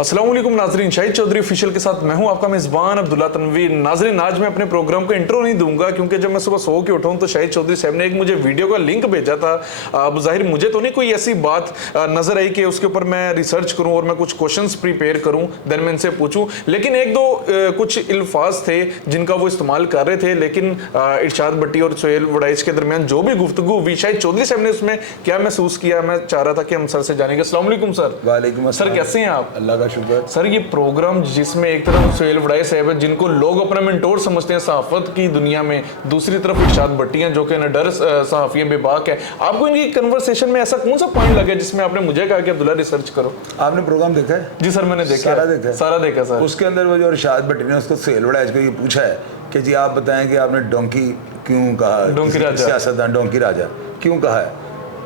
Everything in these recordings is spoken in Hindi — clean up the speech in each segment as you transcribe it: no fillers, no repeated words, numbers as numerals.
अस्सलाम वालेकुम नाजरीन, शाहिद चौधरी ऑफिशियल के साथ मैं हूं आपका मेज़बान अब्दुल्ला तनवीर। नाजरीन, आज मैं अपने प्रोग्राम को इंट्रो नहीं दूंगा क्योंकि जब मैं सुबह सो के उठाऊं तो शाहिद चौधरी साहब ने एक मुझे वीडियो का लिंक भेजा था। अब जाहिर मुझे तो नहीं कोई ऐसी बात नजर आई कि उसके ऊपर मैं रिसर्च करूं और मैं कुछ क्वेश्चंस प्रिपेयर करूं, देन मैं इनसे पूछूं, लेकिन एक दो कुछ अल्फाज थे जिनका वो इस्तेमाल कर रहे थे, लेकिन इरशाद भट्टी और सोहेल वड़ाइच के दरमियान जो भी गुफ्तगू हुई, शाहिद चौधरी साहब ने उसमें क्या महसूस किया, मैं चाह रहा था कि हम सर से जानेंगे। अस्सलाम वालेकुम सर। वालेकुम सर, कैसे हैं आप? अल्लाह का शुक्र। सर, ये प्रोग्राम जिसमें एक तरफ सोहेल वड़ाइच साहब है जिनको लोग अपना मेंटोर समझते हैं सहाफत की दुनिया में, दूसरी तरफ इरशाद भट्टी हैं जो कि निडर सहाफी हैं, बेबाक है, आपको इनकी कन्वर्सेशन में ऐसा कौन सा पॉइंट लगा जिसमें आपने मुझे कहा कि अब्दुल्ला रिसर्च करो? आपने प्रोग्राम देखा है? जी सर, मैंने देखा, सारा देखा सर। उसके अंदर वो जो इरशाद भट्टी ने उसको सोहेल वड़ाइच को ये पूछा है कि जी आप बताएं कि आपने डोंकी क्यों कहा, डोंकी राजा, सियासतदान डोंकी राजा क्यों कहा है,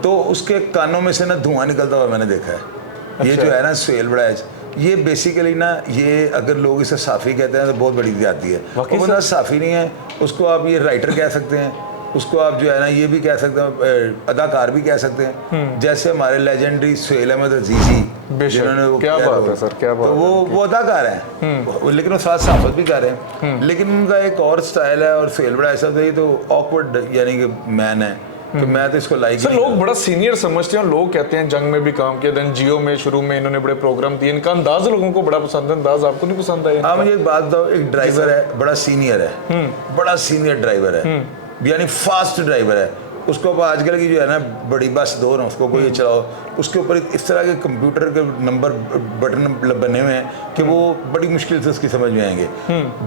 तो उसके कानों में से ना धुआं निकलता हुआ मैंने देखा है। अच्छा। ये जो है ना सोहेल वड़ाइच, ये बेसिकली ना, ये अगर लोग इसे साफ़ी कहते हैं तो बहुत बड़ी जाती है। वो बंदा साफ़ी नहीं है, उसको आप ये राइटर कह सकते हैं, उसको आप जो है ना ये भी कह सकते हैं, अदाकार भी कह सकते हैं। जैसे हमारे लेजेंडरी सोहेल अहमद अजीज़ी, जिन्होंने वो क्या बात है सर, क्या बात है, तो वो अदाकार हैं, लेकिन वो साथ साफत भी कर रहे हैं, लेकिन उनका एक और स्टाइल है। और सोहेल वड़ाइच साहब ये तो ऑकवर्ड यानी कि मैन है, तो मैं तो इसको लाइक सर, लोग बड़ा सीनियर समझते हैं, लोग कहते हैं जंग में भी काम किया, देन जियो में शुरू में इन्होंने बड़े प्रोग्राम दिए, इनका अंदाज लोगों को बड़ा पसंद है। अंदाज आपको नहीं पसंद आया? हाँ, मुझे एक बात बताओ, एक ड्राइवर है, बड़ा सीनियर है, बड़ा सीनियर ड्राइवर है, यानी फास्ट ड्राइवर है, उसको अब आजकल की जो है ना बड़ी बस दो ना, उसको कोई चलाओ, उसके ऊपर इस तरह के कंप्यूटर के नंबर बटन बने हुए हैं कि वो बड़ी मुश्किल से उसकी समझ में आएंगे।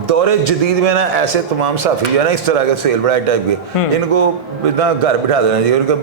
दौरे जदीद में ना ऐसे तमाम साफी जो है ना इस तरह के सोहेल वड़ाइच टाइप के, इनको इतना घर बिठा देना चाहिए। उनका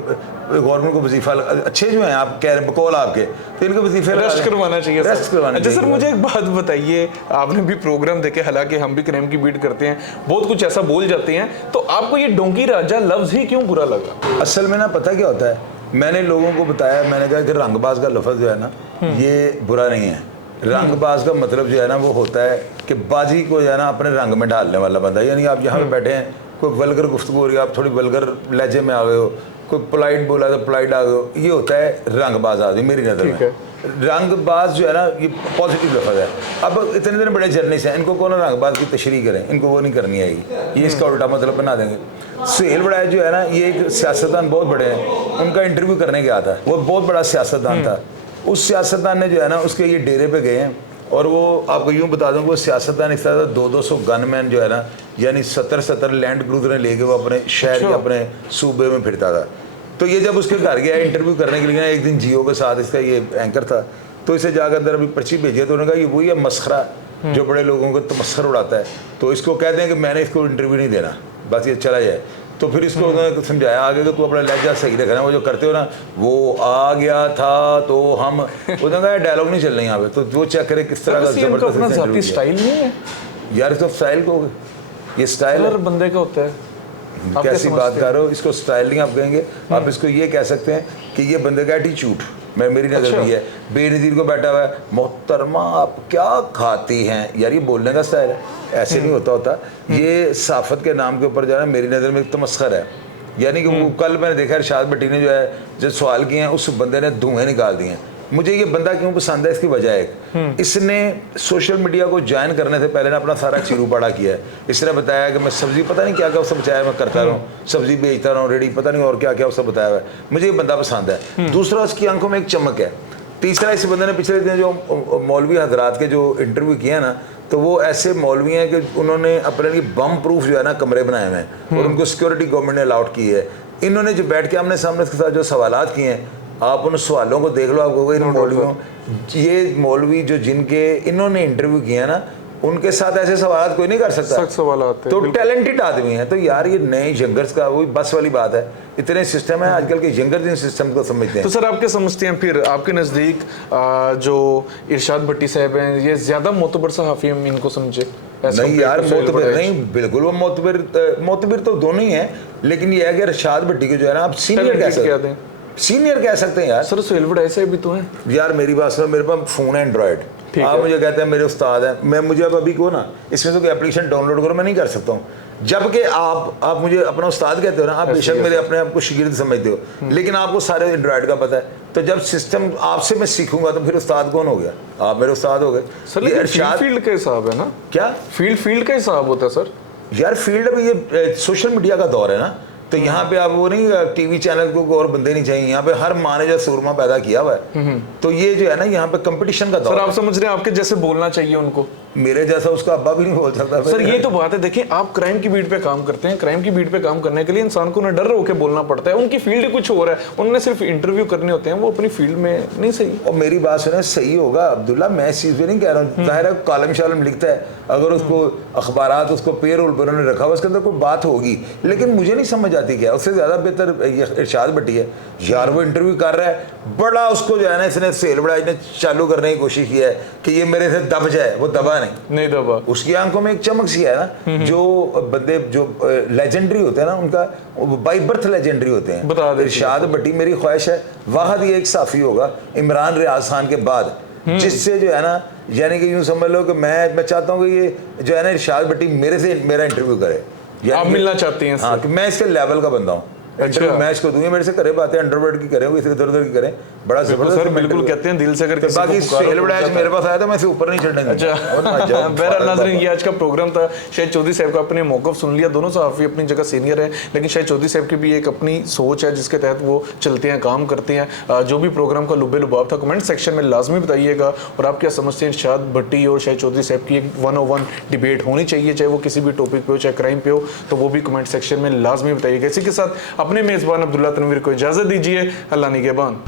गवर्नमेंट को वजीफा अच्छे जो हैं, आप कह रहे हैं बकौल आपके, तो इनको वजीफे रेस्ट करवाना चाहिए, रेस्ट करवाना चाहिए। सर, मुझे एक बात बताइए, आपने भी प्रोग्राम देखे, हालांकि हम भी क्राइम की बीट करते हैं, बहुत कुछ ऐसा बोल जाते हैं, तो आपको ये डोंकी राजा लफ्ज ही क्यों बुरा लगा? असल में ना पता क्या होता है, मैंने लोगों को बताया, मैंने कहा कि रंगबाज का लफ्ज़ जो है ना ये बुरा नहीं है। रंगबाज का मतलब जो है ना वो होता है कि बाजी को जो है ना अपने रंग में ढालने वाला बंदा, यानी आप यहाँ पे बैठे हैं, कोई वल्गर गुफ्तगू हो रही है, आप थोड़ी वल्गर लहजे में आ गए हो, कोई पोलाइट बोला तो पोलाइट आ गए हो, ये होता है रंगबाज आदमी मेरी नज़र में। रंगबाज जो है ना ये पॉजिटिव लफ्ज़ है। अब इतने दिन बड़े जर्नलिस्ट हैं, इनको कौन रंगबाज की तशरीह करें, इनको वो नहीं करनी आएगी, ये इसका उल्टा मतलब बना देंगे। सोहेल वड़ाइच जो है ना ये एक सियासतदान बहुत बड़े हैं, उनका इंटरव्यू करने गया था, वो बहुत बड़ा सियासतदान था। उस सियासतदान ने जो है ना उसके ये डेरे पे गए हैं, और वो आपको यूँ बता दूँ, वो सियासतदान इस तरह 200 गनमैन जो है ना, यानी 70 लैंड क्रूजरें लेके वो अपने शहर या अपने सूबे में फिरता था। तो ये जब उसके घर गया इंटरव्यू करने के लिए ना, एक दिन जियो के साथ इसका ये एंकर था, तो इसे जाकर अंदर अभी पर्ची भेजी, तो उन्होंने कहा ये वही है मस्खरा जो बड़े लोगों को तमस्खर उड़ाता है, तो इसको कहते हैं कि मैंने इसको इंटरव्यू नहीं देना, बस ये चला जाए। तो फिर इसको उन्होंने समझाया आगे कि तू अपना लहजा सही रखना, वो जो करते हो ना, वो आ गया था तो हम, उन्होंने कहा डायलॉग नहीं चल रही यहाँ पे, तो वो चेक करे किस तरह का जबरदस्त स्टाइल नहीं है यार, इसको स्टाइल को, ये स्टाइल हर बंदे का होता है। कैसी बात कर रहे हो, इसको स्टाइल नहीं आप कहेंगे, आप इसको ये कह सकते हैं कि ये बंदे का एटीट्यूड मेरी नज़र में है। बेनज़ीर को बैठा हुआ है, मोहतरमा आप क्या खाती हैं, यार ये बोलने का स्टाइल है, ऐसे नहीं होता। ये साफत के नाम के ऊपर जो है मेरी नज़र में एक तमस्खर है, यानी कि वो कल मैंने देखा इरशाद भट्टी ने जो है जो सवाल किए हैं, उस बंदे ने धुएँ निकाल दिए हैं। मुझे ये बंदा क्यों पसंद है, इसकी वजह है इसने सोशल मीडिया को ज्वाइन करने से पहले ना अपना सारा चीरू पाड़ा किया है। इसने बताया कि मैं सब्जी पता नहीं क्या क्या उससे बचाया, मैं करता रहूँ, सब्जी बेचता रहूँ, रेडी पता नहीं और क्या क्या उससे बताया हुआ है। मुझे ये बंदा पसंद है। दूसरा, उसकी आंखों में एक चमक है। तीसरा, इस बंदे ने पिछले दिन जो मौलवी हजरात के जो इंटरव्यू किया ना, तो वो ऐसे मौलवी हैं कि उन्होंने अपने लिए बम प्रूफ जो है ना कमरे बनाए हुए हैं, और उनको सिक्योरिटी गवर्नमेंट ने अलाउड की है। इन्होंने जो बैठ के आमने सामने इसके साथ जो सवालात किए हैं, आप उन सवालों को देख लो, आपको इन मौलवियों, ये मौलवी जो जिनके इन्होंने इंटरव्यू किया ना, उनके साथ ऐसे सवाल कोई नहीं कर सकता, सख्त सवाल आते तो टैलेंटेड आदमी है। तो यार ये नए यंगर्स का वही बस वाली बात है, इतने सिस्टम है आजकल के यंगर जिन सिस्टम को समझते हैं। तो सर आपके समझते हैं फिर आपके नज़दीक जो इरशाद भट्टी साहब हैं, ये ज़्यादा मोतबर सहाफ़ी हम इनको समझे? नहीं यार, मोतबर नहीं, बिल्कुल वो मोतबर तो दोनों ही हैं, लेकिन ये है कि इरशाद भट्टी को जो है ना आप सीनियर कह सकते हैं। सीनियर कह सकते हैं यार। सर सुहेल बड़ा ऐसे भी तो है यार मेरी बात सुनो, मेरे पास फ़ोन है एंड्रॉयड, ठीक आप है। मुझे कहते हैं मेरे उस्ताद हैं, मैं मुझे अब अभी को ना इसमें तो कोई एप्लीकेशन डाउनलोड करो, मैं नहीं कर सकता हूँ। जबकि आप मुझे अपना उस्ताद कहते हो ना, आप बेशक मेरे अपने आप को शागिर्द समझते हो, लेकिन आपको सारे एंड्रॉयड का पता है। तो जब सिस्टम आपसे मैं सीखूंगा तो फिर उस्ताद कौन हो गया? आप मेरे उस्ताद हो गए। सर। ये लेकिन इरशाद फील्ड का हिसाब है ना, क्या फील्ड का हिसाब होता है सर। यार फील्ड में ये सोशल मीडिया का दौर है ना, तो यहाँ पे आप वो नहीं, टीवी चैनल को और बंदे नहीं चाहिए, यहाँ पे हर माँ ने जो सूरमा पैदा किया हुआ है, तो ये जो है ना यहाँ पे कंपटीशन का दौर सर है। आप समझ रहे हैं आपके जैसे बोलना चाहिए उनको। मेरे जैसा उसका अब्बा भी नहीं बोल सकता सर ये तो बात है, देखिए आप क्राइम की बीट पे काम करते हैं, क्राइम की बीट पे काम करने के लिए इंसान को ना डर होकर बोलना पड़ता है। उनकी फील्ड कुछ और है, उन्होंने सिर्फ इंटरव्यू करने होते हैं, वो अपनी फील्ड में नहीं सही। और मेरी बात सुने, सही होगा अब्दुल्ला, मैं इस चीज़ पे नहीं कह रहा हूँ, जाहिर है कॉलम शालम लिखता है, अगर उसको अखबारात उसको पे रोल पर उन्होंने रखा हुआ, उसके अंदर कोई बात होगी, लेकिन मुझे नहीं समझ आती क्या। उससे ज़्यादा बेहतर ये इरशाद भट्टी है यार, वो इंटरव्यू कर रहा है, बड़ा उसको जो है ना इसने सेल बड़ा इसने चालू करने की कोशिश की है कि ये मेरे से दब जाए, वो दबा नहीं दबा। उसकी आंखों में एक चमक सी है ना, जो बंदे जो लेजेंडरी होते हैं ना, उनका बाई बर्थ लेजेंडरी होते हैं। बता दे इरशाद भट्टी मेरी ख्वाहिश है वाहद ये एक साफ़ी होगा इमरान रियाज खान के बाद, जिससे जो है ना, यानी कि यूँ समझ लो कि मैं चाहता हूँ कि ये जो है ना इरशाद भट्टी मेरे से मेरा इंटरव्यू करे। आप मिलना चाहती हैं? हाँ, कि मैं इसके लेवल का बंदा हूँ। इंटरव्यू मैं इसको दूंगा, मेरे से करे बातें अंडरवर्ल्ड की करें, इधर उधर की करें, बड़ा जबरदस्त। सर बिल्कुल कहते हैं दिल से अगर किसी बाकी को पुकारो सेल तो बड़ा जाता मेरे पास आया था, मैं इसे ऊपर नहीं चढ़ने दूंगा। अच्छा बहरहाल नाज़रीन, ये आज का प्रोग्राम था। शाहिद चौधरी साहब का अपने मौक़िफ़ सुन लिया, दोनों सहाफ़ी अपनी जगह सीनियर हैं, लेकिन शाहिद चौधरी साहब की भी एक अपनी सोच है जिसके तहत वो चलते हैं, काम करते हैं। जो भी प्रोग्राम का लुब्बे लुबाब था कमेंट सेक्शन में लाजमी बताइएगा। और आप क्या समझते हैं, इरशाद भट्टी और शाहिद चौधरी साहब की एक 101 डिबेट होनी चाहिए, चाहे वो किसी भी टॉपिक पे हो, चाहे क्राइम पे हो, तो वो भी कमेंट सेक्शन में लाजमी बताइएगा। इसी के साथ अपने मेज़बान अब्दुल्ला तनवीर को इजाज़त दीजिए। अल्लाह निगहबान।